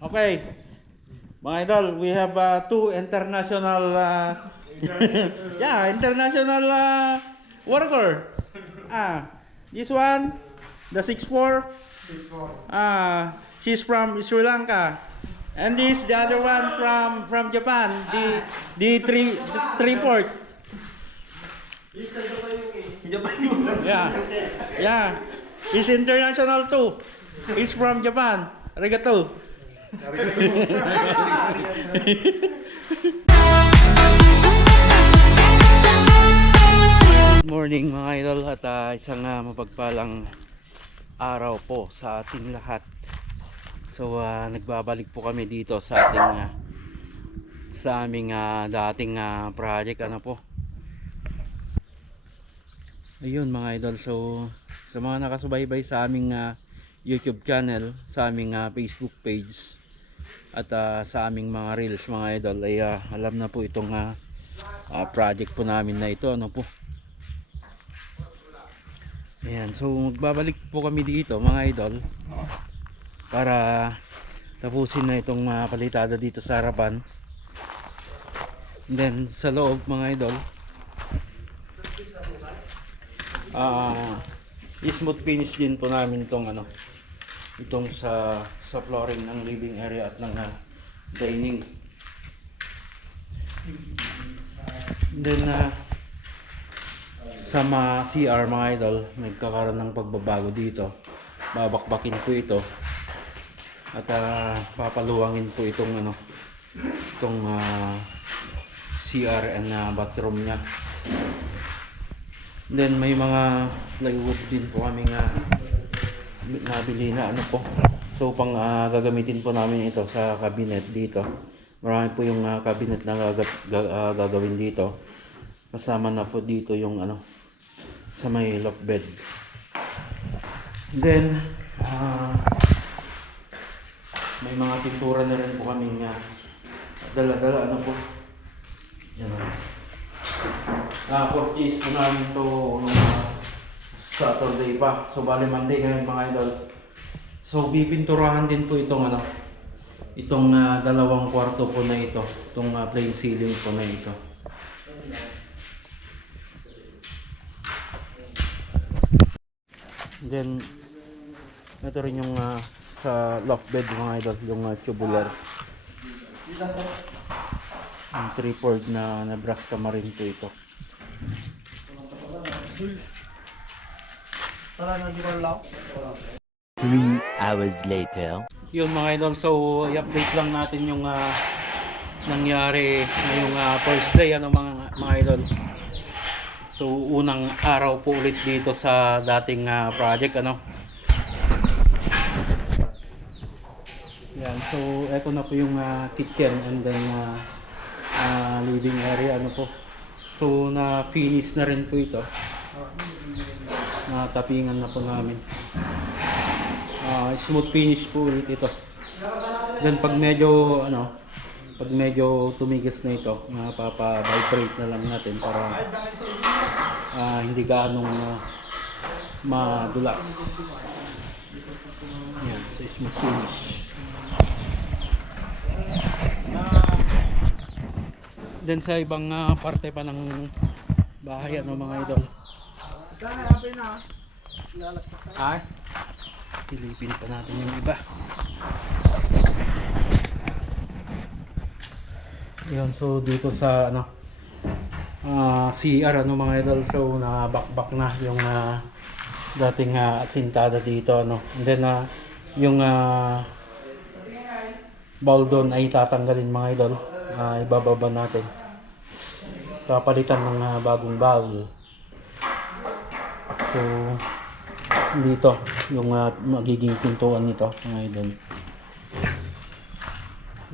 Okay. Mga idol, we have uh, two international uh, yeah, international uh, worker. Ah, this one, the 6'4". Ah, she's from Sri Lanka. And this the other one from from Japan, the the three the three port. Yeah. Yeah. He's international too. He's from Japan. Arigato. Morning mga idol at ah, isang ah, mapagpalang araw po sa ating lahat. So ah, nagbabalik po kami dito sa ating ah, sa aming ah, dating ah, project ano po. Ayun mga idol so sa mga nakasubaybay sa aming ah, YouTube channel, sa aming ah, Facebook page at ah, sa aming mga reels mga idol ay ah, alam na po itong ah, ah, project po namin na ito ano po. Ayan, so magbabalik po kami dito mga idol para tapusin na itong mga palitada dito sa harapan. Then sa loob mga idol ah smooth finish din po namin itong ano itong sa sa flooring ng living area at ng ah, dining. And then ah, sa mga CR mga idol, nagkakaroon ng pagbabago dito. Babakbakin po ito. At ah, papaluwangin po itong ano, itong ah, CR and ah, bathroom niya. Then may mga plywood din po kami nga nabili na ano po. So pang ah, gagamitin po namin ito sa cabinet dito. Marami po yung ah, cabinet na gaga- ga- ah, gagawin dito. Kasama na po dito yung ano sa may loft bed. Then ah, may mga pintura na rin po kaming ah, dala-dala ano po. Yan o. Na-purchase po namin to nung ah, Saturday pa. So bali Monday ngayon mga idol. So pipinturahan din po itong ano itong ah, dalawang kwarto po na ito. Itong ah, plain ceiling po na ito. Then ito rin yung ah, sa loft bed mga idol, yung ah, tubular. Yung tripod na na brass marin po ito. Three hours later. Yun mga idol, so i-update lang natin yung ah, nangyari ngayong ah, first day ano mga mga idol. So unang araw po ulit dito sa dating ah, project ano. Yan, so eto na po yung ah, kitchen and then ah, ah, living area ano po. So na finish na rin po ito. Natapingan na po namin. Ah, smooth finish po ulit ito. Then pag medyo ano, pag medyo tumigas na ito, mapapa-vibrate na lang natin para ah, hindi gaanong ah, madulas. Yan, so smooth finish. Then sa ibang ah, parte pa ng bahay ano mga idol. Ay. Silipin pa natin yung iba. Yun, so dito sa ano ah CR ano mga idol so na bakbak na yung ah, dating ah, asintada dito ano. And then ah, yung ah, bowl doon ay tatanggalin mga idol. Ah, ibababa natin. Papalitan ng ah, bagong bowl. So dito yung ah, magiging pintuan nito mga idol.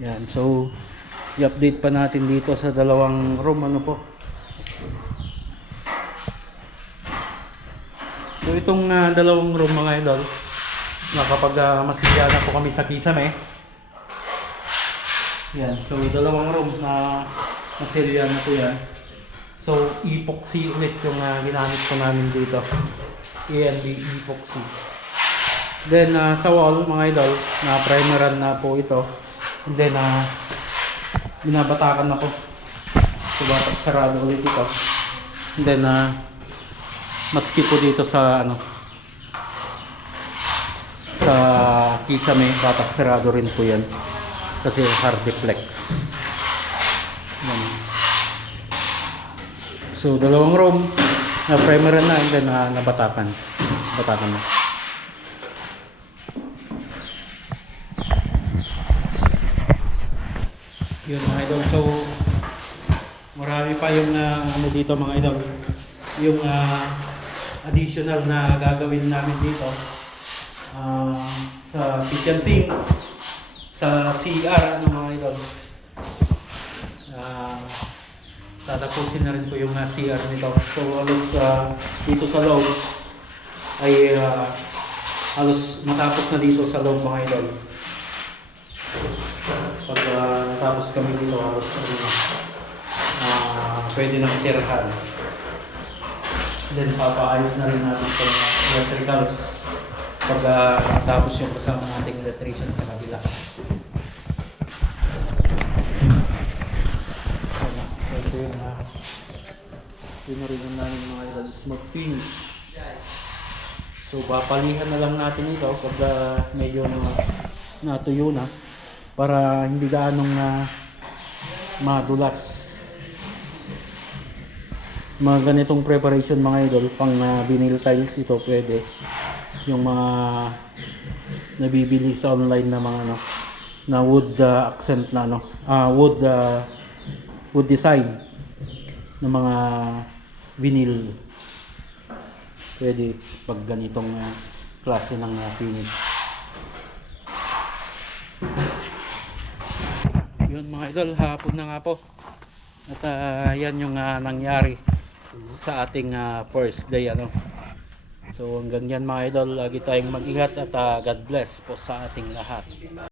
Yan so i-update pa natin dito sa dalawang room ano po? So itong ah, dalawang room mga idol nakapag uh, na po kami sa kisame. Yan so dalawang room na masilya na po yan so epoxy ulit yung ah, ginamit ko namin dito A&B epoxy. Then ah, sa wall mga idol, na primeran na po ito. And then ah binabatakan na po. So batak sarado ulit ito. And then ah maski po dito sa ano sa kisame batak sarado rin po yan. Kasi hardiplex. Yan. So dalawang room na primeran na and then ah, nabatakan. Batakan na. Yun mga idol. So, marami pa yung ah, ano dito mga idol. Yung ah, additional na gagawin namin dito. Ah, sa kitchen sink, sa CR, ano mga idol. Ah, tatapusin na rin po yung ah, CR nito. So, halos ah, dito sa loob ay ah, halos matapos na dito sa loob mga idol. Pag ah, natapos kami dito halos na ah, pwede nang tirahan. Then papaayos na rin natin sa electricals pag ah, natapos yung kasama nating electrician sa kabila Ano, ito yung uh, yun na rin yung namin mga idols mag-finish so papalihan na lang natin ito pag ah, medyo na natuyo na para hindi gaanong na madulas. Mga ganitong preparation mga idol, pang uh, vinyl tiles ito pwede. Yung mga nabibili sa online na mga ano, na wood uh, accent na ano, ah wood uh, wood design ng mga vinyl. Pwede pag ganitong uh, klase ng uh, finish. Yun mga idol, hapon na nga po. At ah, yan yung ah, nangyari sa ating ah, first day ano. So hanggang yan mga idol, lagi tayong mag-ingat at ah, God bless po sa ating lahat.